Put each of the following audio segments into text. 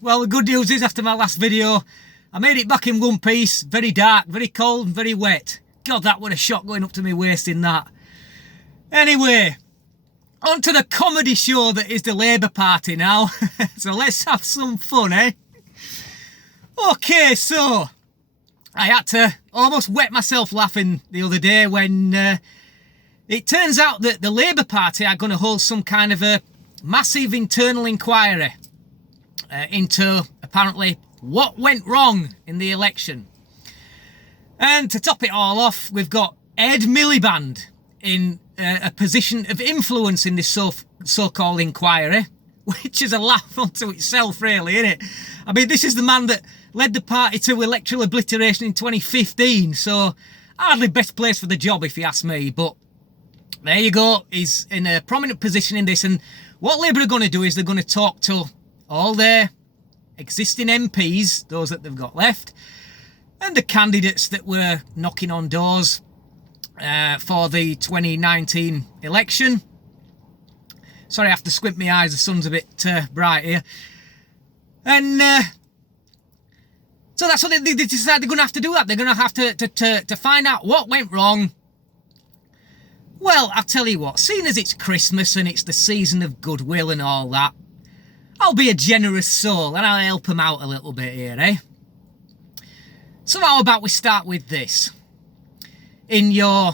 Well, the good news is, after my last video, I made it back in one piece. Very dark, very cold, and very wet. God, that was a shock going up to me waist in that. Anyway, on to the comedy show that is the Labour Party now. So let's have some fun, eh? Okay, so I had to almost wet myself laughing the other day when it turns out that the Labour Party are going to hold some kind of a massive internal inquiry into apparently what went wrong in the election. And to top it all off, we've got Ed Miliband in a position of influence in this so-called inquiry, which is a laugh unto itself, really, isn't it? I mean, this is the man that led the party to electoral obliteration in 2015, so hardly best place for the job if you ask me, but there you go. He's in a prominent position in this, and what Labour are going to do is they're going to talk to all their existing MPs, those that they've got left, and the candidates that were knocking on doors for the 2019 election. Sorry, I have to squint my eyes, the sun's a bit bright here. And so that's what they decided they're going to have to do that. They're going to have to find out what went wrong. Well, I'll tell you what, seeing as it's Christmas and it's the season of goodwill and all that, I'll be a generous soul and I'll help them out a little bit here, eh? So how about we start with this? In your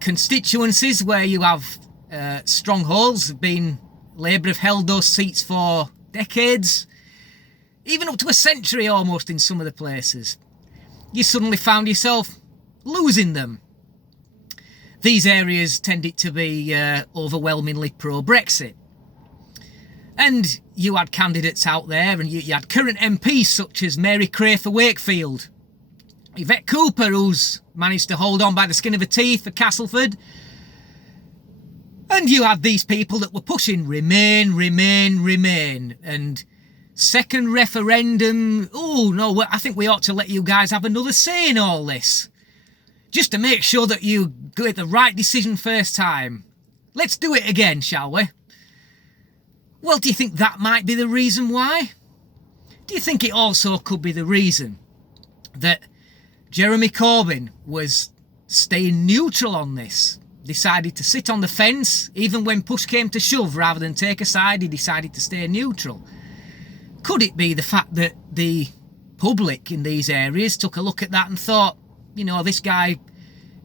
constituencies where you have strongholds, Labour have held those seats for decades, even up to a century almost in some of the places, you suddenly found yourself losing them. These areas tended to be overwhelmingly pro-Brexit. And you had candidates out there, and you had current MPs such as Mary Cray for Wakefield, Yvette Cooper, who's managed to hold on by the skin of her teeth for Castleford. And you had these people that were pushing Remain, Remain, Remain, and second referendum. Oh, no, I think we ought to let you guys have another say in all this, just to make sure that you get the right decision first time. Let's do it again, shall we? Well, do you think that might be the reason why? Do you think it also could be the reason that Jeremy Corbyn was staying neutral on this? Decided to sit on the fence, even when push came to shove, rather than take a side, he decided to stay neutral. Could it be the fact that the public in these areas took a look at that and thought, you know, this guy,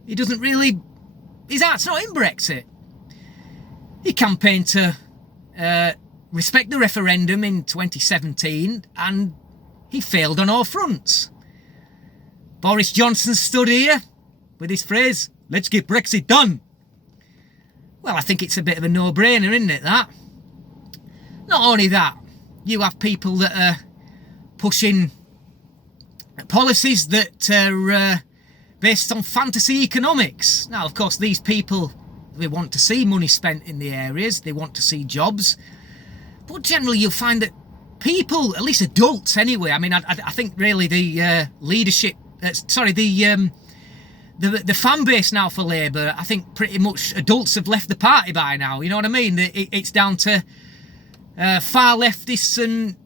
he doesn't really, his heart's not in Brexit. He campaigned to respect the referendum in 2017 and he failed on all fronts. Boris Johnson stood here with his phrase, let's get Brexit done. Well, I think it's a bit of a no-brainer, isn't it, that? Not only that, you have people that are pushing policies that are based on fantasy economics. Now, of course, these people, they want to see money spent in the areas, they want to see jobs, but generally you'll find that people, at least adults anyway, I mean, I think really the leadership, the fan base now for Labour, I think pretty much adults have left the party by now, you know what I mean? It's down to far leftists and,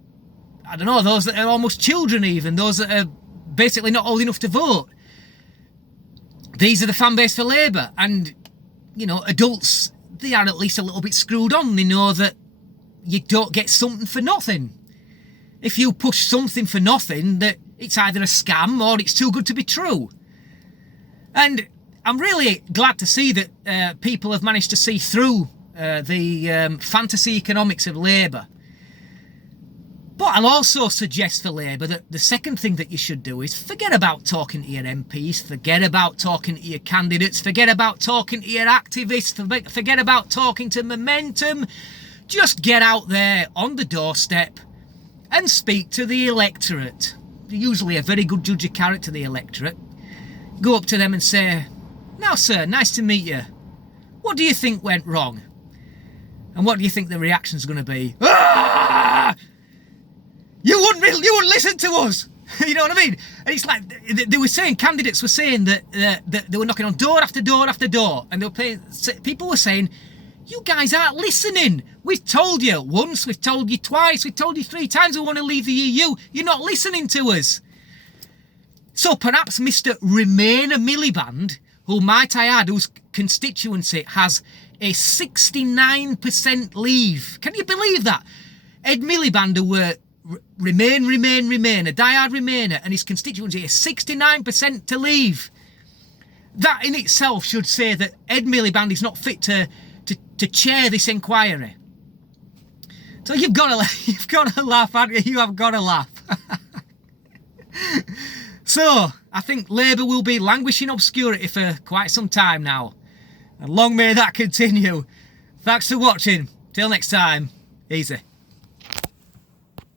I don't know, those that are almost children even, those that are basically not old enough to vote. These are the fan base for Labour, and, you know, adults, they are at least a little bit screwed on. They know that you don't get something for nothing. If you push something for nothing, that it's either a scam or it's too good to be true. And I'm really glad to see that people have managed to see through the fantasy economics of Labour. But I'll also suggest for Labour that the second thing that you should do is forget about talking to your MPs, forget about talking to your candidates, forget about talking to your activists, forget about talking to Momentum. Just get out there on the doorstep and speak to the electorate. They're usually a very good judge of character, the electorate. Go up to them and say, now sir, nice to meet you. What do you think went wrong? And what do you think the reaction's going to be? Ah! You wouldn't listen to us. You know what I mean? And it's like they were saying, candidates were saying that they were knocking on door after door after door, and people were saying, You guys aren't listening. We've told you once, we've told you twice, we've told you 3 times we want to leave the EU. You're not listening to us. So perhaps Mr. Remainer Miliband, who might I add, whose constituency has a 69% leave. Can you believe that? Ed Miliband, who were Remain, a diehard Remainer, and his constituency is 69% to leave. That in itself should say that Ed Miliband is not fit to chair this inquiry. So you've got to laugh, haven't you? You have got to laugh. So I think Labour will be languishing obscurity for quite some time now, and long may that continue. Thanks for watching. Till next time, easy.